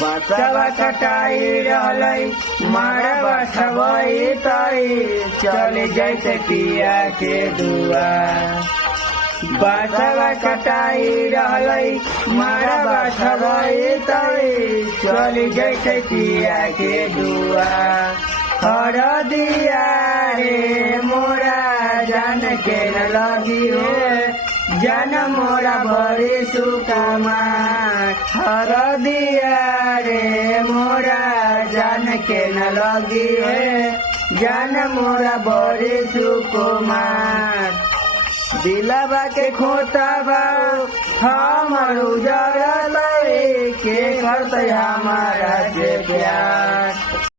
बसवा कटाई रहलै मारा बसवई तई चल जैते पिया के दुआर। बसवा कटाई रहलै मारा बसवई तई चल जैते पिया के दुआर। हरदिया रे मोरा जान के न लगी हो जन मोरा बड़ी सुकमार। हरदिया रे मोरा जान के न लगी है जान मोरा बड़ी सुकुमार। दिलवा के खोताबा हमर उजड़ल के करते हमारा से प्यार।